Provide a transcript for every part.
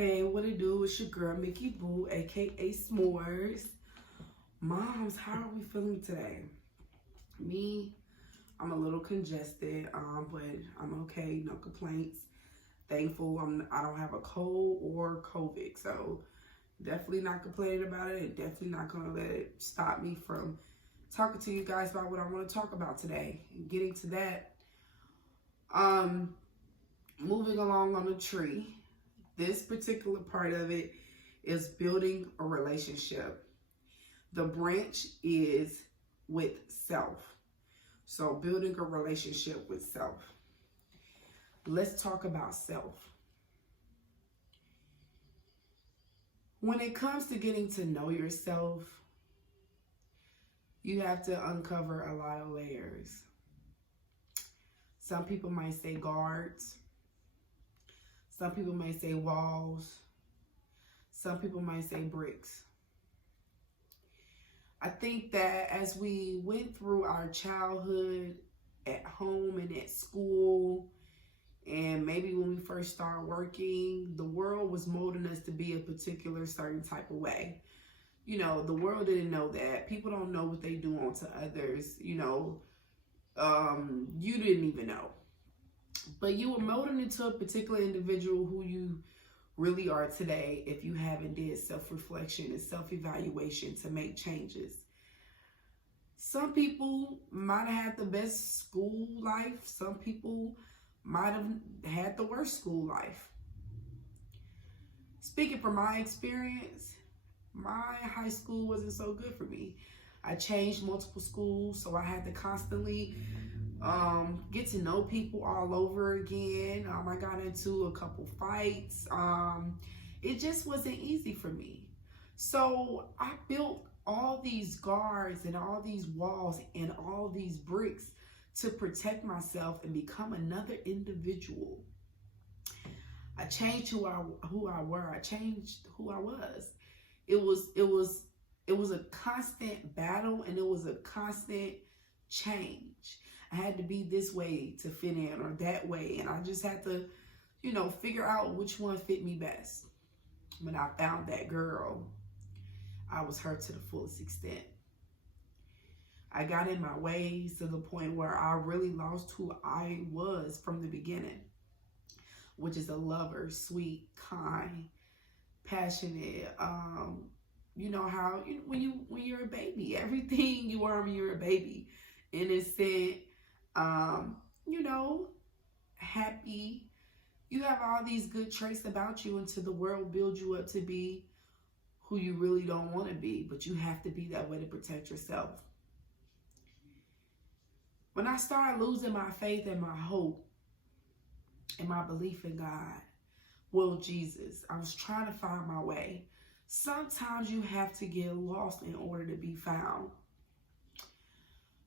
Hey, what it do? It's your girl, Mickey Boo, aka S'mores. Moms, how are we feeling today? Me, I'm a little congested, but I'm okay, no complaints. Thankful I don't have a cold or COVID, so definitely not complaining about it, and definitely not gonna let it stop me from talking to you guys about what I want to talk about today. And getting to that, um, moving along on the tree. This particular part of it is building a relationship. The branch is with self. So building a relationship with self. Let's talk about self. When it comes to getting to know yourself, you have to uncover a lot of layers. Some people might say guards. Some people may say walls. Some people might say bricks. I think that as we went through our childhood at home and at school, and maybe when we first started working, the world was molding us to be a particular certain type of way. You know, the world didn't know that. People don't know what they do onto others. You didn't even know. But you were molded into a particular individual who you really are today if you haven't did self-reflection and self-evaluation to make changes. Some people might have had the best school life. Some people might have had the worst school life. Speaking from my experience, my high school wasn't so good for me. I changed multiple schools, so I had to constantly get to know people all over again. I got into a couple fights. It just wasn't easy for me. So I built all these guards and all these walls and all these bricks to protect myself and become another individual. I changed who I were. I changed who I was. It was a constant battle, and it was a constant change. I had to be this way to fit in or that way. And I just had to, figure out which one fit me best. When I found that girl, I was hurt to the fullest extent. I got in my ways to the point where I really lost who I was from the beginning, which is a lover, sweet, kind, passionate. When you're a baby, everything you are when you're a baby, innocent, happy. You have all these good traits about you until the world builds you up to be who you really don't want to be, but you have to be that way to protect yourself. When I started losing my faith and my hope and my belief in God, Jesus, I was trying to find my way. Sometimes you have to get lost in order to be found.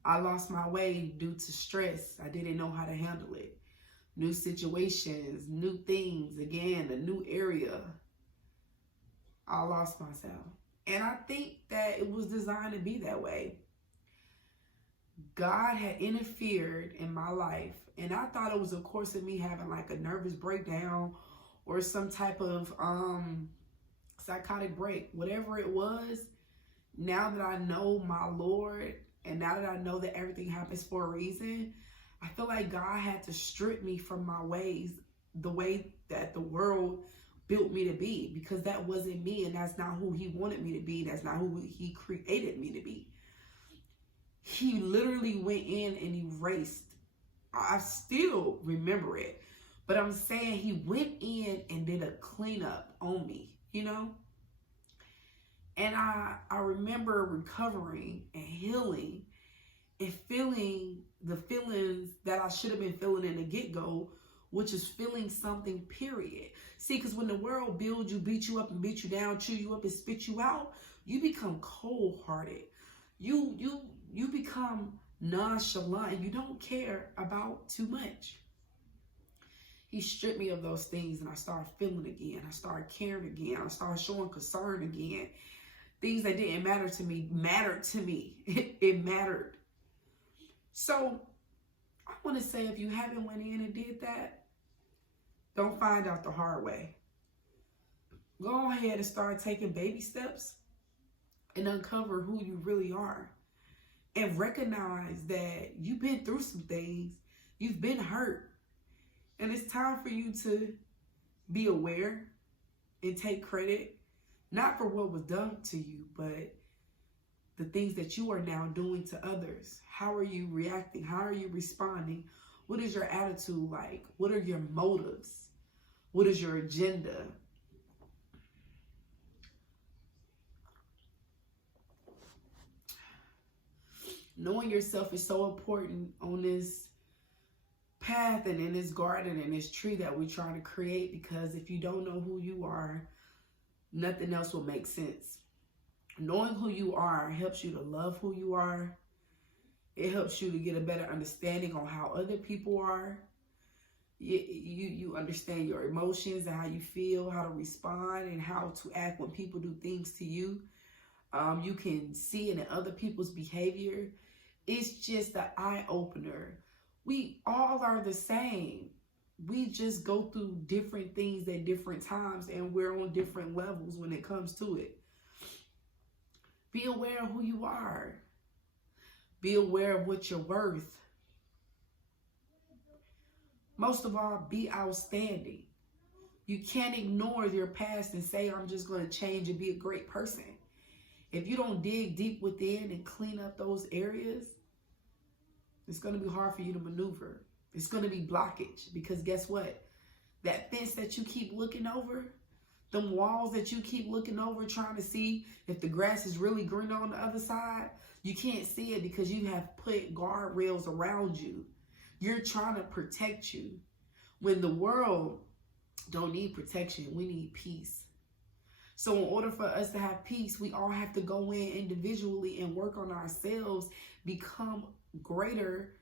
I lost my way due to stress. I didn't know how to handle it. New situations, new things, again, a new area. I lost myself. And I think that it was designed to be that way. God had interfered in my life, and I thought it was a course of me having like a nervous breakdown or some type of psychotic break. Whatever it was, now that I know my Lord, and now that I know that everything happens for a reason, I feel like God had to strip me from my ways, the way that the world built me to be, because that wasn't me, and that's not who He wanted me to be. That's not who He created me to be. He literally went in and erased. I still remember it, but I'm saying He went in and did a cleanup on me, And I remember recovering and healing and feeling the feelings that I should have been feeling in the get-go, which is feeling something, period. See, because when the world builds you, beat you up and beat you down, chew you up and spit you out, you become cold-hearted. You become nonchalant. You don't care about too much. He stripped me of those things, and I started feeling again. I started caring again. I started showing concern again. Things that didn't matter to me mattered to me. It mattered. So I want to say, if you haven't went in and did that, don't find out the hard way. Go ahead and start taking baby steps and uncover who you really are. And recognize that you've been through some things. You've been hurt. And it's time for you to be aware and take credit, not for what was done to you, but the things that you are now doing to others. How are you reacting? How are you responding? What is your attitude like? What are your motives? What is your agenda? Knowing yourself is so important on this path and in this garden and this tree that we're trying to create, because if you don't know who you are, nothing else will make sense. Knowing who you are helps you to love who you are. It helps you to get a better understanding on how other people are. You understand your emotions and how you feel, how to respond, and how to act when people do things to you. You can see it in other people's behavior. It's just an eye-opener. We all are the same. We just go through different things at different times, and we're on different levels when it comes to it. Be aware of who you are. Be aware of what you're worth. Most of all, be outstanding. You can't ignore your past and say, I'm just going to change and be a great person. If you don't dig deep within and clean up those areas, it's going to be hard for you to maneuver. It's going to be blockage, because guess what? That fence that you keep looking over, them walls that you keep looking over trying to see if the grass is really green on the other side, you can't see it because you have put guardrails around you. You're trying to protect you. When the world don't need protection, we need peace. So in order for us to have peace, we all have to go in individually and work on ourselves, become greater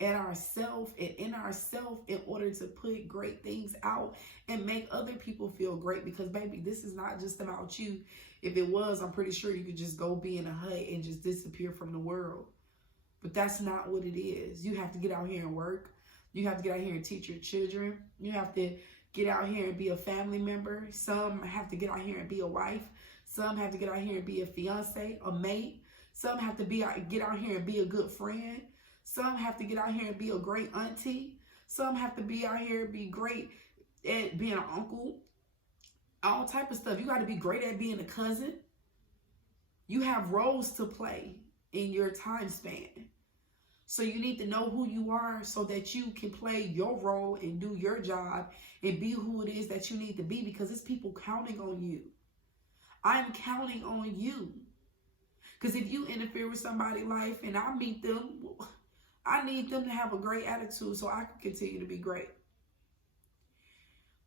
at ourselves and in ourselves in order to put great things out and make other people feel great. Because baby, this is not just about you. If it was, I'm pretty sure you could just go be in a hut and just disappear from the world. But that's not what it is. You have to get out here and work. You have to get out here and teach your children. You have to get out here and be a family member. Some have to get out here and be a wife. Some have to get out here and be a fiance, a mate. Some have to get out here and be a good friend. Some have to get out here and be a great auntie. Some have to be out here and be great at being an uncle. All type of stuff. You got to be great at being a cousin. You have roles to play in your time span. So you need to know who you are so that you can play your role and do your job and be who it is that you need to be, because it's people counting on you. I'm counting on you. Because if you interfere with somebody's life and I meet them, I need them to have a great attitude so I can continue to be great.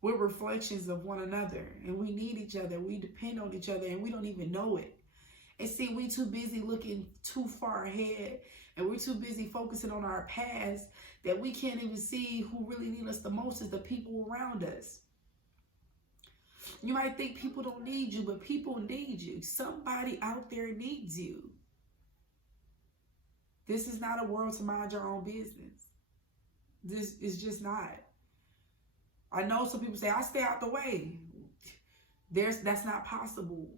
We're reflections of one another, and we need each other. We depend on each other, and we don't even know it. And see, we too busy looking too far ahead, and we're too busy focusing on our past that we can't even see who really need us the most is the people around us. You might think people don't need you, but people need you. Somebody out there needs you. This is not a world to mind your own business. This is just not. I know some people say, I stay out the way. That's not possible.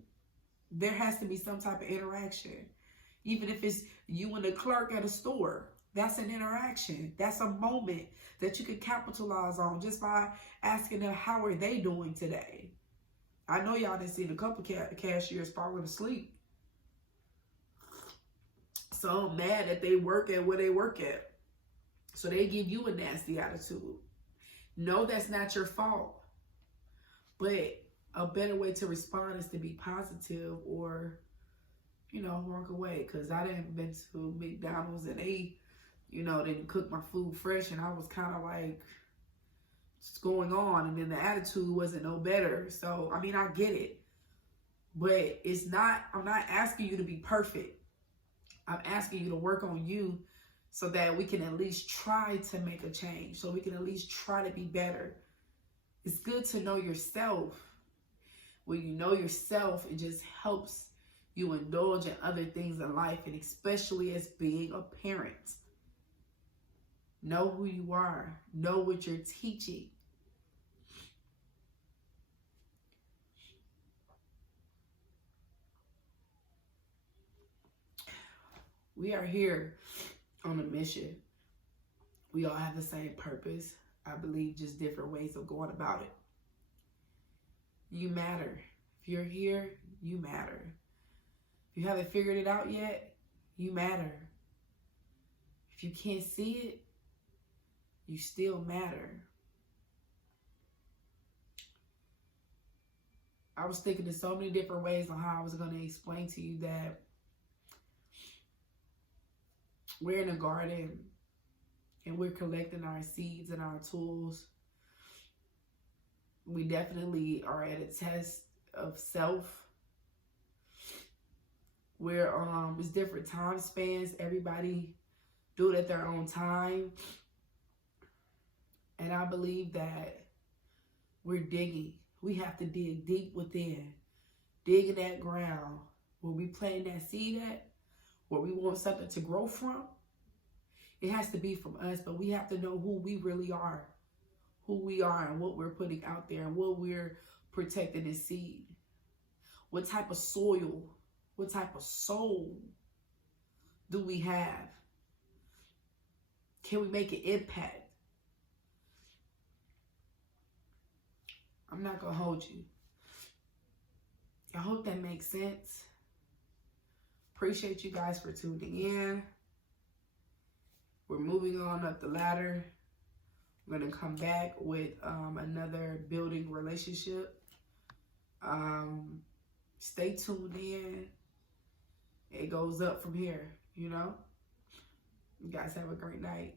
There has to be some type of interaction. Even if it's you and the clerk at a store, that's an interaction. That's a moment that you can capitalize on just by asking them, how are they doing today? I know y'all done seen a couple cashiers falling asleep. So I'm mad that they work at where they work at. So they give you a nasty attitude. No, that's not your fault. But a better way to respond is to be positive or, walk away. Because I didn't been to McDonald's and they, didn't cook my food fresh. And I was kind of like, what's going on? And then the attitude wasn't no better. So, I get it. But I'm not asking you to be perfect. I'm asking you to work on you so that we can at least try to make a change. So we can at least try to be better. It's good to know yourself. When you know yourself, it just helps you indulge in other things in life, and especially as being a parent. Know who you are. Know what you're teaching. We are here on a mission. We all have the same purpose. I believe just different ways of going about it. You matter. If you're here, you matter. If you haven't figured it out yet, you matter. If you can't see it, you still matter. I was thinking of so many different ways on how I was going to explain to you that we're in a garden and we're collecting our seeds and our tools. We definitely are at a test of self. Where it's different time spans. Everybody do it at their own time. And I believe that we're digging. We have to dig deep within. Dig in that ground where we plant that seed at, where we want something to grow from. It has to be from us, but we have to know who we really are. Who we are and what we're putting out there and what we're protecting as seed. What type of soil, what type of soul do we have? Can we make an impact? I'm not going to hold you. I hope that makes sense. Appreciate you guys for tuning in. We're moving on up the ladder. We're going to come back with another building relationship. Stay tuned in. It goes up from here, you know. You guys have a great night.